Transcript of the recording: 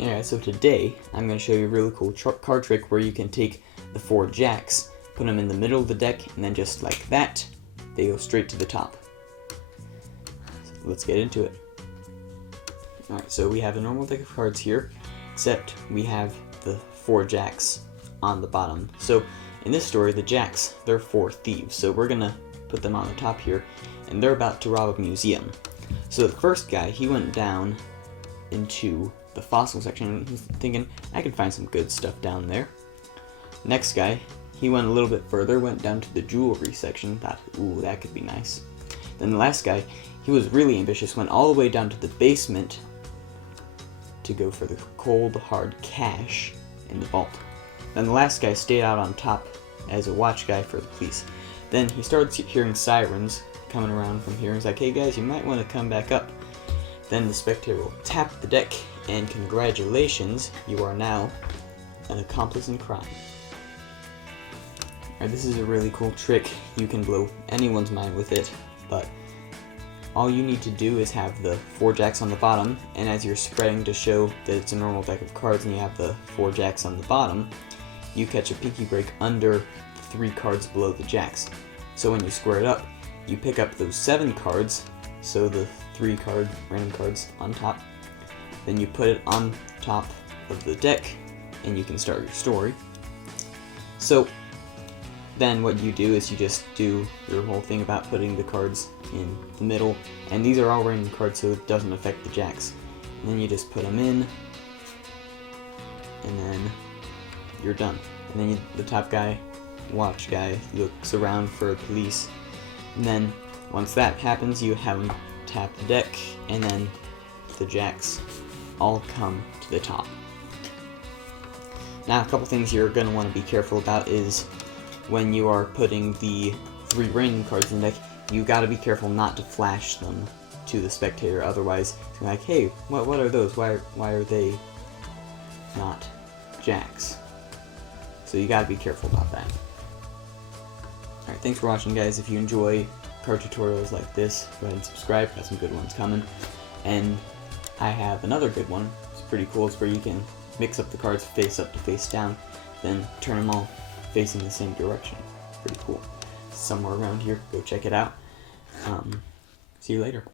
Alright, so today I'm going to show you a really cool card trick where you can take the 4 jacks, put them in the middle of the deck, and then just like that, they go straight to the top. So let's get into it. Alright, so we have a normal deck of cards here, except we have the 4 jacks on the bottom. So in this story, the jacks, they're 4 thieves, so we're going to put them on the top here, and they're about to rob a museum. So the first guy, he went down into the fossil section, and he's thinking, I can find some good stuff down there. Next guy, he went a little bit further, went down to the jewelry section, thought, ooh, that could be nice. Then the last guy, he was really ambitious, went all the way down to the basement to go for the cold, hard cash in the vault. Then the last guy stayed out on top as a watch guy for the police. Then he started hearing sirens coming around from here. He's like, hey guys, you might want to come back up. Then the spectator will tap the deck, and congratulations, you are now an accomplice in crime. Alright, this is a really cool trick. You can blow anyone's mind with it, but all you need to do is have the 4 jacks on the bottom, and as you're spreading to show that it's a normal deck of cards and you have the 4 jacks on the bottom, you catch a pinky break under the 3 cards below the jacks. So when you square it up, you pick up those 7 cards, so the 3 random cards on top, then you put it on top of the deck, and you can start your story. So then what you do is you just do your whole thing about putting the cards in the middle, and these are all random cards, so it doesn't affect the jacks. And then you just put them in, and then you're done. And then the top guy, watch guy, looks around for police, and then once that happens, you have them tap the deck, and then the jacks all come to the top. Now, a couple things you're going to want to be careful about is when you are putting the 3 random cards in the deck, you got to be careful not to flash them to the spectator. Otherwise, it's like, hey, what are those? Why are they not jacks? So you got to be careful about that. Alright, thanks for watching, guys. If you enjoy card tutorials like this, go ahead and subscribe. Got some good ones coming. And I have another good one. It's pretty cool. It's where you can mix up the cards face up to face down, then turn them all facing the same direction. Pretty cool. Somewhere around here. Go check it out. See you later.